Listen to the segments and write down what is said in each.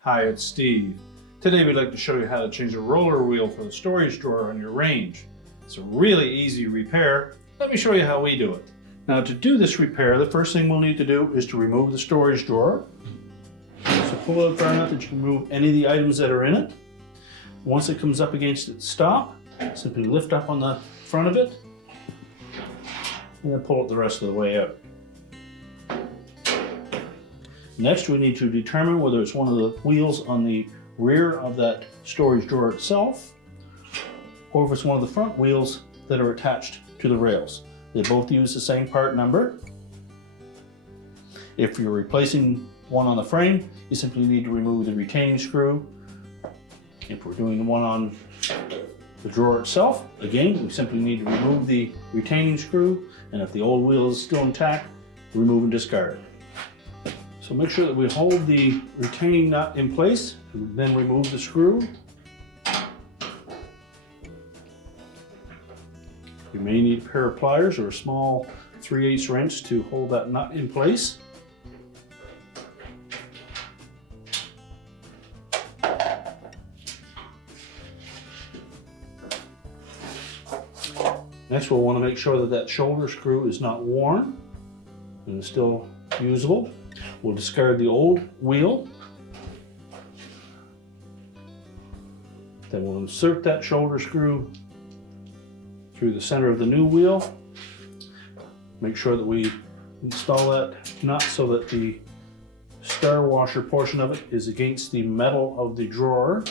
Hi, it's Steve. Today we'd like to show you how to change the roller wheel for the storage drawer on your Range. It's a really easy repair. Let me show you how we do it. Now, to do this repair, the first thing we'll need to do is to remove the storage drawer. So pull it far enough that you can remove any of the items that are in it. Once it comes up against its stop, simply lift up on the front of it and then pull it the rest of the way out. Next, we need to determine whether it's one of the wheels on the rear of that storage drawer itself, or if it's one of the front wheels that are attached to the rails. They both use the same part number. If you're replacing one on the frame, you simply need to remove the retaining screw. If we're doing the one on the drawer itself, again, we simply need to remove the retaining screw, and if the old wheel is still intact, remove and discard it. So make sure that we hold the retaining nut in place and then remove the screw. You may need a pair of pliers or a small 3/8 wrench to hold that nut in place. Next, we'll want to make sure that that shoulder screw is not worn and is still usable. We'll discard the old wheel. Then we'll insert that shoulder screw through the center of the new wheel. Make sure that we install that nut so that the star washer portion of it is against the metal of the drawer.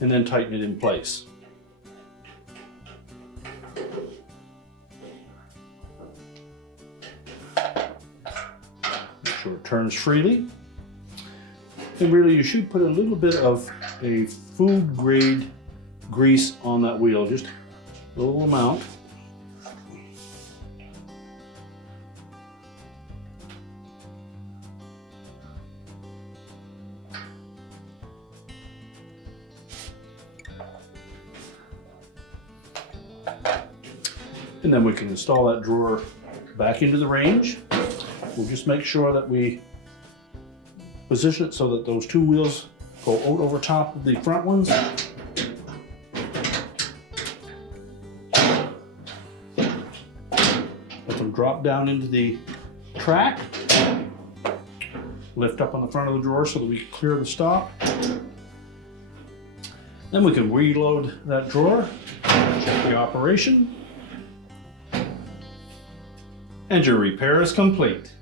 And then tighten it in place. Make sure it turns freely. And really, you should put a little bit of a food grade grease on that wheel, just a little amount. And then we can install that drawer back into the Range. We'll just make sure that we position it so that those two wheels go out over top of the front ones. Let them drop down into the track. Lift up on the front of the drawer so that we clear the stop. Then we can reload that drawer, check the operation, and your repair is complete.